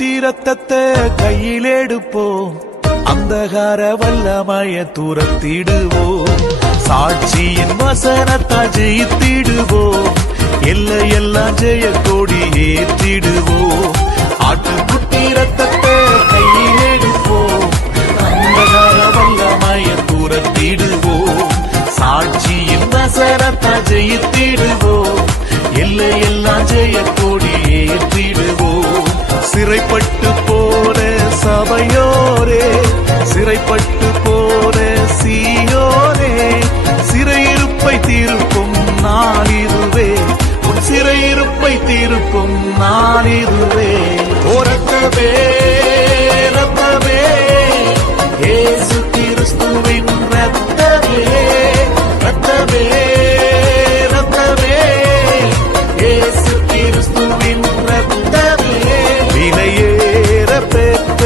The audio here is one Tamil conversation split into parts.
குட்டி ரத்தத்தை கையில் எடுப்போம், அந்தகார வல்லமைய துரத்திடுவோம், சாட்சியின் வசனத்தால் ஜெயித்திடுவோம், எல்லையெல்லாம் ஜெய கொடி ஏற்றிடுவோம். ஆட்டுக்குட்டி ரத்தத்தை கையில் எடுப்போம், அந்தகார வல்லமைய துரத்திடுவோம், சாட்சியின் வசனத்தால் ஜெயித்திடுவோம், எல்லையெல்லாம் ஜெய கொடி ஏற்றிடுவோம். சிறைப்பட்டு போன சபையோரே, சிறைப்பட்டு போன சீயோரே, சிறையிருப்பை தீர்க்கும் நாளிதுவே, உன் சிறையிருப்பை தீர்க்கும் நாளிதுவே. ஓ ரத்தமே ரத்தமே, இயேசு கிறிஸ்துவின் ரத்தமே, ரத்தமே ரத்தமே, இயேசு கிறிஸ்துவின் ரத்தமே, விலையேற பெற்ற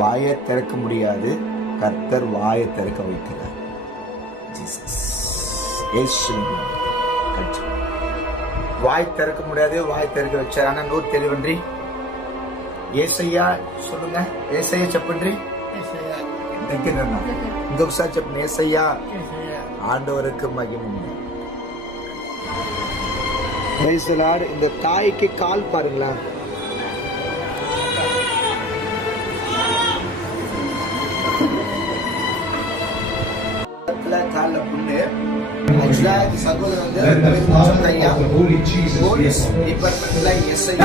வாயை திறக்க முடியாது, கர்த்தர் வாயை திறக்க வைக்கிறார். வாய் திறக்க முடியாது, வாய் திறக்க வச்சார். ஆனா நூறு தெளிவன்றி ஏசையா சொல்லுங்க, ஏசையா చెప్పండి, ఇంకొకసారి చెప్పండి, ఏసయ్యా. ஆண்டவருக்கு மகிமை. இந்த தாய்க்கு கால் பாருங்களா, கால புண்ணு. ஆக்சுவலா சகோதரர் வந்து போலீஸ் டிபார்ட்மெண்ட்ல எஸ்ஐ